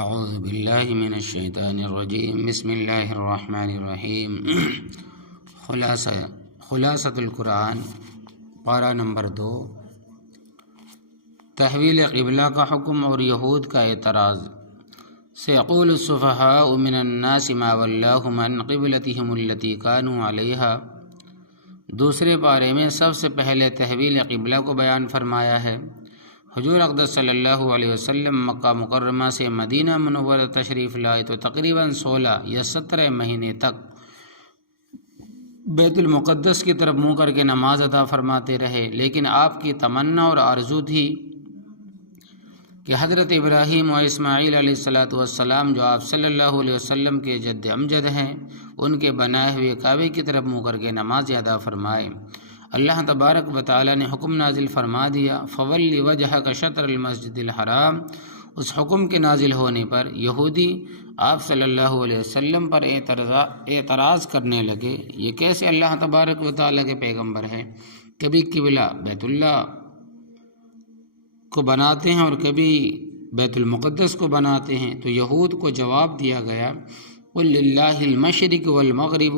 اعوذ باللہ من الشیطان الرجیم بسم اللہ الرحمن الرحیم خلاصۃ القرآن پارہ نمبر 2 تحویل قبلہ کا حکم اور یہود کا اعتراض سیقول السفہاء من الناس ما ولاہم عن قبلتہم التی کانوا علیہا۔ دوسرے پارے میں سب سے پہلے تحویل قبلہ کو بیان فرمایا ہے۔ حضور اقدس صلی اللہ علیہ وسلم مکہ مکرمہ سے مدینہ منورہ تشریف لائے تو تقریباً 16 یا 17 مہینے تک بیت المقدس کی طرف منہ کر کے نماز ادا فرماتے رہے، لیکن آپ کی تمنا اور آرزو تھی کہ حضرت ابراہیم و اسماعیل علیہ السلام جو آپ صلی اللہ علیہ وسلم کے جد امجد ہیں، ان کے بنائے ہوئے کعبے کی طرف منہ کر کے نماز ادا فرمائے۔ اللہ تبارک و تعالی نے حکم نازل فرما دیا، فولی وجہک شطر المسجد الحرام۔ اس حکم کے نازل ہونے پر یہودی آپ صلی اللہ علیہ وسلم پر اعتراض کرنے لگے، یہ کیسے اللہ تبارک و تعالی کے پیغمبر ہیں، کبھی قبلہ بیت اللہ کو بناتے ہیں اور کبھی بیت المقدس کو بناتے ہیں۔ تو یہود کو جواب دیا گیا، قل للہ المشرق والمغرب،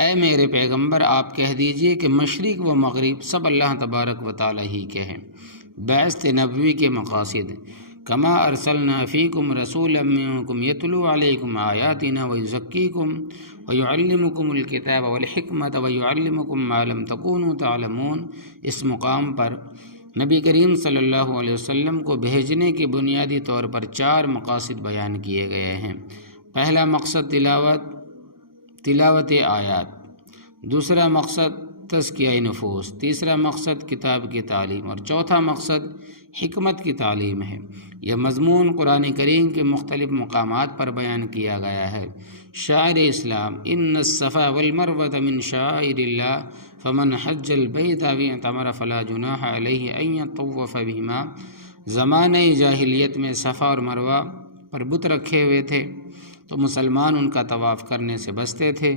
اے میرے پیغمبر آپ کہہ دیجئے کہ مشرق و مغرب سب اللہ تبارک و تعالی ہی کے ہیں۔ بعثت نبوی کے مقاصد، کما ارسلنا فیکم رسولا منکم یتلو علیکم آیاتنا ویزکیکم ویعلمکم الکتاب والحکمت ویعلمکم ما لم تکونوا تعلمون۔ اس مقام پر نبی کریم صلی اللہ علیہ وسلم کو بھیجنے کی بنیادی طور پر 4 مقاصد بیان کیے گئے ہیں۔ پہلا مقصد تلاوت آیات، دوسرا مقصد تزکیہ نفوس، تیسرا مقصد کتاب کی تعلیم اور چوتھا مقصد حکمت کی تعلیم ہے۔ یہ مضمون قرآن کریم کے مختلف مقامات پر بیان کیا گیا ہے۔ شاعر اسلام، ان الصفا والمروۃ من شعائر اللہ فمن حج البیت او اعتمر فلا جناح علیہ ان یطوف بہما۔ زمانہ جاہلیت میں صفا اور مروہ پر بت رکھے ہوئے تھے تو مسلمان ان کا طواف کرنے سے بچتے تھے۔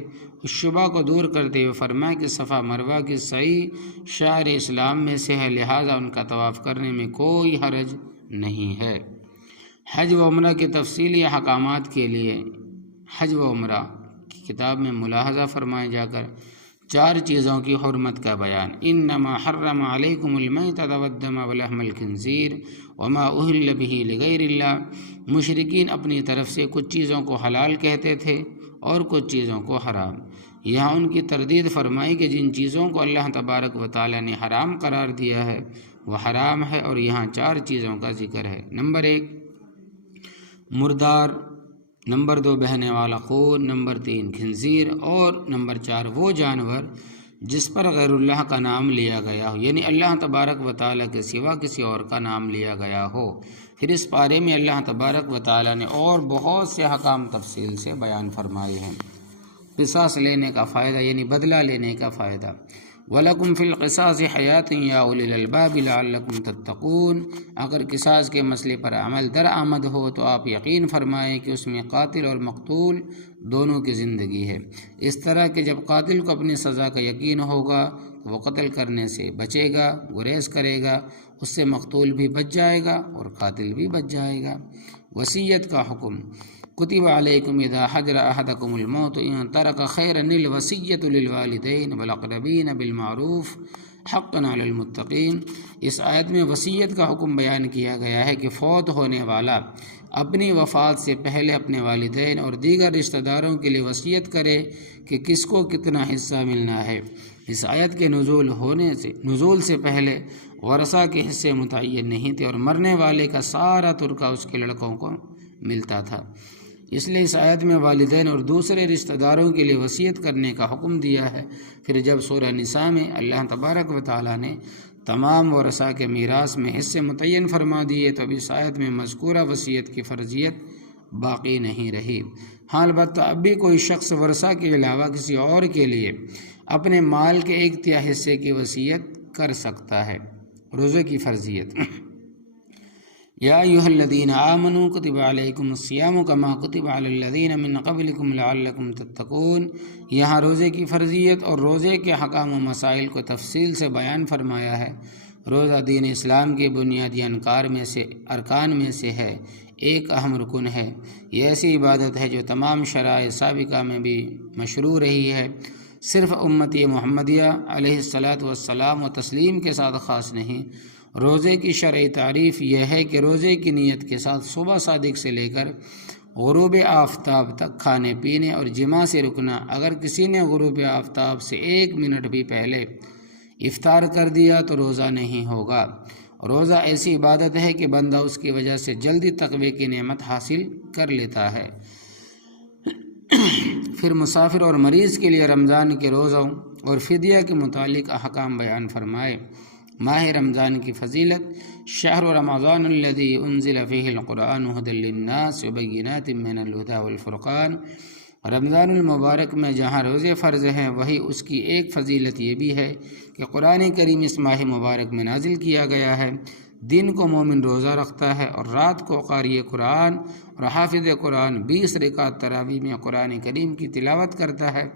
اس شبہ کو دور کرتے ہوئے فرمایا کہ صفا مروہ کی صحیح شعائر اسلام میں سے ہے، لہٰذا ان کا طواف کرنے میں کوئی حرج نہیں ہے۔ حج و عمرہ کے تفصیلی احکامات کے لیے حج و عمرہ کی کتاب میں ملاحظہ فرمائے جا کر 4 چیزوں کی حرمت کا بیان، انما حرم علیکم المیتۃ والدم ولحم الخنزیر وما اہل بہ لغیر اللہ۔ مشرکین اپنی طرف سے کچھ چیزوں کو حلال کہتے تھے اور کچھ چیزوں کو حرام۔ یہاں ان کی تردید فرمائی کہ جن چیزوں کو اللہ تبارک و تعالی نے حرام قرار دیا ہے وہ حرام ہے، اور یہاں 4 چیزوں کا ذکر ہے۔ نمبر 1 مردار، نمبر 2 بہنے والا خون، نمبر 3 خنزیر، اور نمبر 4 وہ جانور جس پر غیر اللہ کا نام لیا گیا ہو، یعنی اللہ تبارک و تعالیٰ کے سوا کسی اور کا نام لیا گیا ہو۔ پھر اس پارے میں اللہ تبارک و تعالیٰ نے اور بہت سے احکام تفصیل سے بیان فرمائے ہیں۔ قصاص لینے کا فائدہ یعنی بدلہ لینے کا فائدہ، وَلَكُمْ فِي الْقِصَاصِ حَيَاةٌ يَا أُولِي الْأَلْبَابِ لَعَلَّكُمْ تَتَّقُونَ۔ اگر قصاص کے مسئلے پر عمل درآمد ہو تو آپ یقین فرمائیں کہ اس میں قاتل اور مقتول دونوں کی زندگی ہے، اس طرح کہ جب قاتل کو اپنی سزا کا یقین ہوگا تو وہ قتل کرنے سے بچے گا، گریز کرے گا، اس سے مقتول بھی بچ جائے گا اور قاتل بھی بچ جائے گا۔ وصیت کا حکم، کتب علیکم اذا حضر احدکم الموت ان ترک خیرا الوصیۃ للوالدین والاقربین بالمعروف حقا علی المتقین۔ اس آیت میں وصیت کا حکم بیان کیا گیا ہے کہ فوت ہونے والا اپنی وفات سے پہلے اپنے والدین اور دیگر رشتہ داروں کے لیے وصیت کرے کہ کس کو کتنا حصہ ملنا ہے۔ اس آیت کے نزول سے پہلے ورثہ کے حصے متعین نہیں تھے اور مرنے والے کا سارا ترکہ اس کے لڑکوں کو ملتا تھا، اس لیے اس آیت میں والدین اور دوسرے رشتہ داروں کے لیے وصیت کرنے کا حکم دیا ہے۔ پھر جب سورہ نساء میں اللہ تبارک و تعالیٰ نے تمام ورثاء کے میراث میں حصے متعین فرما دیے تو اب اس آیت میں مذکورہ وصیت کی فرضیت باقی نہیں رہی۔ ہاں البتہ اب بھی کوئی شخص ورثاء کے علاوہ کسی اور کے لیے اپنے مال کے 1/3 حصے کی وصیت کر سکتا ہے۔ روزے کی فرضیت، یا ایھا الذین آمنوا کتب علیکم الصیام کما کتب علی الذین من قبلکم لعلکم تتقون۔ یہاں روزے کی فرضیت اور روزے کے احکام و مسائل کو تفصیل سے بیان فرمایا ہے۔ روزہ دین اسلام کے بنیادی ارکان میں سے ہے، ایک اہم رکن ہے۔ یہ ایسی عبادت ہے جو تمام شرائع سابقہ میں بھی مشروع رہی ہے، صرف امتی محمدیہ علیہ الصلاۃ والسلام و تسلیم کے ساتھ خاص نہیں۔ روزے کی شرعی تعریف یہ ہے کہ روزے کی نیت کے ساتھ صبح صادق سے لے کر غروب آفتاب تک کھانے پینے اور جماع سے رکنا۔ اگر کسی نے غروب آفتاب سے 1 منٹ بھی پہلے افطار کر دیا تو روزہ نہیں ہوگا۔ روزہ ایسی عبادت ہے کہ بندہ اس کی وجہ سے جلدی تقوی کی نعمت حاصل کر لیتا ہے۔ پھر مسافر اور مریض کے لیے رمضان کے روزوں اور فدیہ کے متعلق احکام بیان فرمائے۔ ماہ رمضان کی فضیلت: شہر رمضان الذی انزل فیہ القرآن ھدی للناس وبینات من الھدی والفرقان۔ رمضان المبارک میں جہاں روزے فرض ہیں، وہی اس کی ایک فضیلت یہ بھی ہے کہ قرآن کریم اس ماہ مبارک میں نازل کیا گیا ہے۔ دن کو مومن روزہ رکھتا ہے اور رات کو قاری قرآن اور حافظ قرآن 20 رکعت تراویح میں قرآن کریم کی تلاوت کرتا ہے۔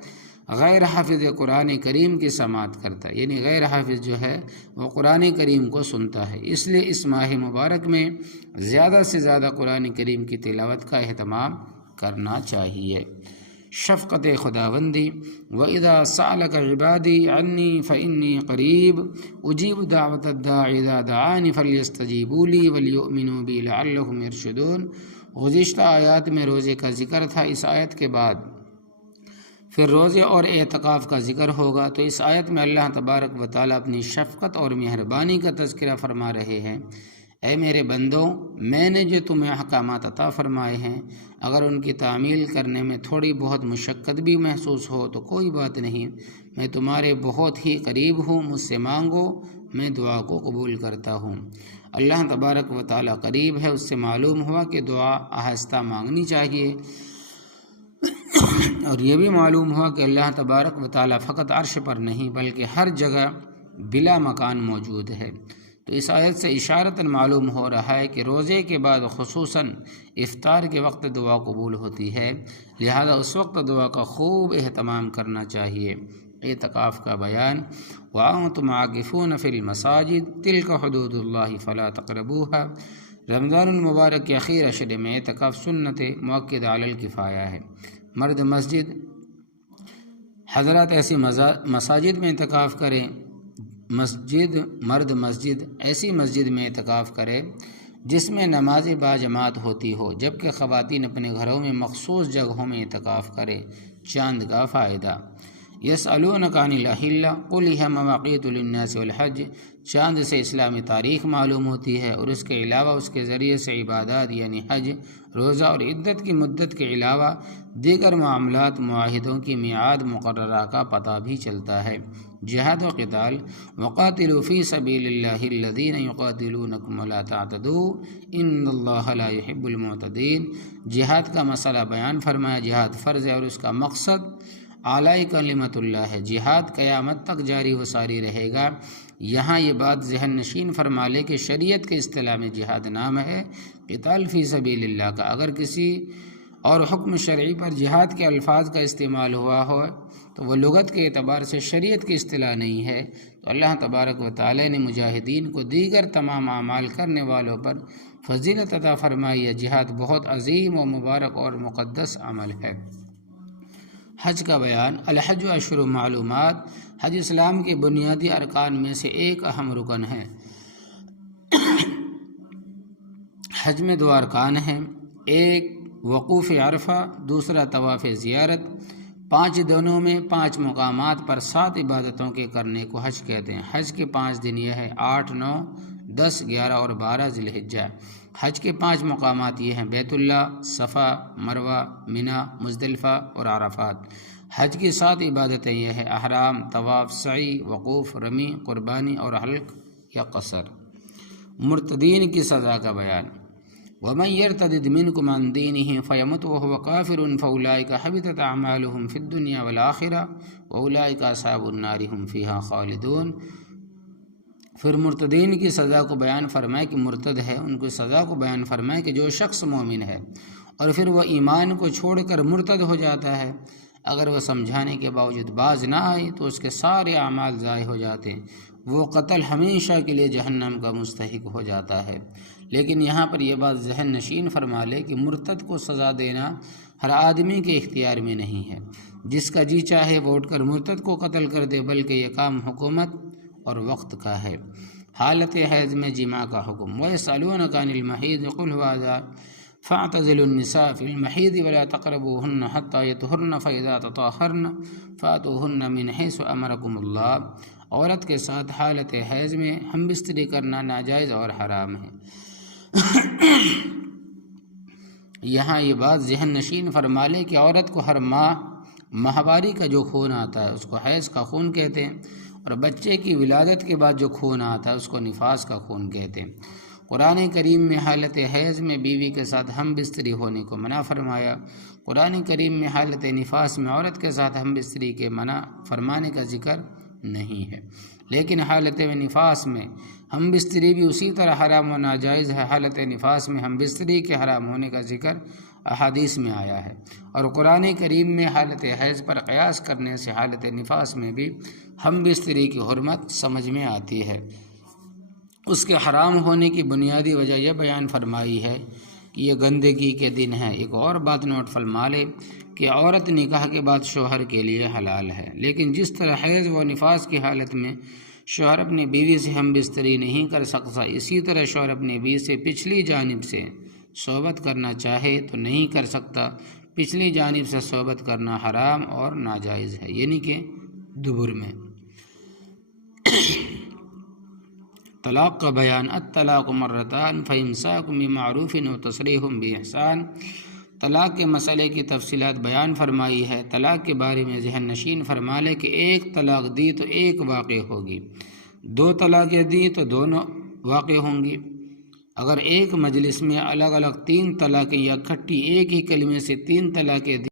غیر حافظ قرآن کریم کی سماعت کرتا ہے، یعنی غیر حافظ جو ہے وہ قرآن کریم کو سنتا ہے۔ اس لیے اس ماہ مبارک میں زیادہ سے زیادہ قرآن کریم کی تلاوت کا اہتمام کرنا چاہیے۔ شفقت خداوندی: وَإِذَا سَأَلَكَ عِبَادِي عَنِّي فَإِنِّي قَرِيبٌ أُجِيبُ دَعْوَةَ الدَّاعِ إِذَا دَعَانِ فَلْيَسْتَجِيبُوا لِي وَلْيُؤْمِنُوا بِي لَعَلَّهُمْ يَرْشُدُونَ۔ گزشتہ آیات میں روزے کا ذکر تھا، اس آیت کے بعد پھر روزے اور اعتکاف کا ذکر ہوگا۔ تو اس آیت میں اللہ تبارک و تعالیٰ اپنی شفقت اور مہربانی کا تذکرہ فرما رہے ہیں۔ اے میرے بندوں، میں نے جو تمہیں احکامات عطا فرمائے ہیں، اگر ان کی تعمیل کرنے میں تھوڑی بہت مشقت بھی محسوس ہو تو کوئی بات نہیں، میں تمہارے بہت ہی قریب ہوں، مجھ سے مانگو، میں دعا کو قبول کرتا ہوں۔ اللہ تبارک و تعالیٰ قریب ہے، اس سے معلوم ہوا کہ دعا آہستہ مانگنی چاہیے، اور یہ بھی معلوم ہوا کہ اللہ تبارک و تعالیٰ فقط عرش پر نہیں بلکہ ہر جگہ بلا مکان موجود ہے۔ تو اس آیت سے اشارتاً معلوم ہو رہا ہے کہ روزے کے بعد خصوصاً افطار کے وقت دعا قبول ہوتی ہے، لہذا اس وقت دعا کا خوب اہتمام کرنا چاہیے۔ اعتکاف کا بیان: وَأَنْتُمْ عَاكِفُونَ فِي الْمَسَاجِدِ تِلْكَ حُدُودُ اللَّهِ فَلَا تَقْرَبُوهَا۔ رمضان المبارک کے اخیر عشرے میں اعتکاف سنت مؤکد علی الکفایہ ہے۔ مرد مسجد حضرات ایسی مساجد میں اعتکاف کریں، مرد مسجد ایسی مسجد میں اعتکاف کرے جس میں نماز باجماعت ہوتی ہو، جبکہ خواتین اپنے گھروں میں مخصوص جگہوں میں اعتکاف کرے۔ چاند کا فائدہ: یسألونک عن الأہلہ قل ہی مواقیت للناس والحج۔ چاند سے اسلامی تاریخ معلوم ہوتی ہے، اور اس کے علاوہ اس کے ذریعے سے عبادات یعنی حج، روزہ اور عدت کی مدت کے علاوہ دیگر معاملات، معاہدوں کی میعاد مقررہ کا پتہ بھی چلتا ہے۔ جہاد و قتال: وقاتلوا فی سبیل اللہ الذین یقاتلونکم ولا تعتدوا ان اللہ لا يحب المعتدین۔ جہاد کا مسئلہ بیان فرمایا۔ جہاد فرض ہے اور اس کا مقصد اعلی کلمت اللہ ہے۔ جہاد قیامت تک جاری و ساری رہے گا۔ یہاں یہ بات ذہن نشین فرما لے کہ شریعت کے اصطلاح میں جہاد نام ہے قتال فی سبیل اللہ کا۔ اگر کسی اور حکم شرعی پر جہاد کے الفاظ کا استعمال ہوا ہو تو وہ لغت کے اعتبار سے شریعت کی اصطلاح نہیں ہے۔ تو اللہ تبارک و تعالی نے مجاہدین کو دیگر تمام اعمال کرنے والوں پر فضیلت عطا فرمائی ہے۔ جہاد بہت عظیم و مبارک اور مقدس عمل ہے۔ حج کا بیان: الحج اشہر معلومات۔ حج اسلام کے بنیادی ارکان میں سے ایک اہم رکن ہے۔ حج میں 2 ارکان ہیں، ایک وقوف عرفہ، دوسرا طواف زیارت۔ 5 دنوں میں 5 مقامات پر 7 عبادتوں کے کرنے کو حج کہتے ہیں۔ حج کے 5 دن یہ ہے 8، 9، 10، 11 اور 12 ذی الحجہ۔ حج کے 5 مقامات یہ ہیں بیت اللہ، صفا، مروہ، منی، مزدلفہ اور عرفات۔ حج کی 7 عبادتیں یہ ہیں: احرام، طواف، سعی، وقوف، رمی، قربانی اور حلق یا قصر۔ مرتدین کی سزا کا بیان: وَمَن يَرْتَدِدْ مِنْكُمْ عَنْ دِينِهِ فَيَمُتْ وَهُوَ كَافِرٌ فَأُولَٰئِكَ حَبِطَتْ أَعْمَالُهُمْ فِي الدُّنْيَا وَالْآخِرَةِ وَأُولَٰئِكَ أَصْحَابُ النَّارِ هُمْ فِيهَا خَالِدُونَ۔ پھر مرتدین کی سزا کو بیان فرمائے کہ مرتد ہے، ان کو سزا کو بیان فرمائے کہ جو شخص مومن ہے اور پھر وہ ایمان کو چھوڑ کر مرتد ہو جاتا ہے، اگر وہ سمجھانے کے باوجود باز نہ آئے تو اس کے سارے اعمال ضائع ہو جاتے ہیں، وہ قتل ہمیشہ کے لیے جہنم کا مستحق ہو جاتا ہے۔ لیکن یہاں پر یہ بات ذہن نشین فرما لے کہ مرتد کو سزا دینا ہر آدمی کے اختیار میں نہیں ہے۔ جس کا جی چاہے وہ اٹھ کر مرتد کو قتل کر دے، بلکہ یہ کام حکومت اور وقت کا ہے۔ حالت حیض میں جماع کا حکم۔ وَيَسْأَلُونَكَ عَنِ الْمَحِيضِ قُلْ هُوَ أَذًى فَاعْتَزِلُوا النِّسَاءَ فِي الْمَحِيضِ وَلَا تَقْرَبُوهُنَّ حَتَّى يَطْهُرْنَ فَإِذَا تَطَهَّرْنَ فَأْتُوهُنَّ مِنْ حَيْثُ أَمَرَكُمُ اللَّهُ۔ عورت کے ساتھ حالت حیض میں ہم بستری کرنا ناجائز اور حرام ہے۔ یہاں یہ بات ذہن نشین فرما لے کہ عورت کو ہر ماہواری کا جو خون آتا ہے اس کو حیض کا خون کہتے ہیں، اور بچے کی ولادت کے بعد جو خون آتا ہے اس کو نفاس کا خون کہتے ہیں۔ قرآن کریم میں حالت حیض میں بیوی کے ساتھ ہم بستری ہونے کو منع فرمایا۔ قرآن کریم میں حالت نفاس میں عورت کے ساتھ ہم بستری کے منع فرمانے کا ذکر نہیں ہے، لیکن حالت نفاس میں ہم بستری بھی اسی طرح حرام و ناجائز ہے۔ حالت نفاس میں ہم بستری کے حرام ہونے کا ذکر احادیث میں آیا ہے، اور قرآن کریم میں حالت حیض پر قیاس کرنے سے حالت نفاس میں بھی ہم بستری کی حرمت سمجھ میں آتی ہے۔ اس کے حرام ہونے کی بنیادی وجہ یہ بیان فرمائی ہے کہ یہ گندگی کے دن ہے۔ ایک اور بات نوٹ فرما لے کہ عورت نکاح کے بعد شوہر کے لیے حلال ہے، لیکن جس طرح حیض و نفاس کی حالت میں شوہر اپنی بیوی سے ہم بستری نہیں کر سکتا، اسی طرح شوہر اپنی بیوی سے پچھلی جانب سے صحبت کرنا چاہے تو نہیں کر سکتا۔ پچھلی جانب سے صحبت کرنا حرام اور ناجائز ہے، یعنی کہ دبر میں۔ طلاق کا بیان۔ الطلاق مرتان فإمساک بمعروف وتسریح بإحسان۔ طلاق کے مسئلے کی تفصیلات بیان فرمائی ہے۔ طلاق کے بارے میں ذہن نشین فرما لے کہ ایک طلاق دی تو ایک واقع ہوگی، دو طلاقیں دی تو دونوں واقع ہوں گی۔ اگر ایک مجلس میں الگ الگ تین طلاقیں یا اکٹھی ایک ہی کلمے سے تین طلاقیں دی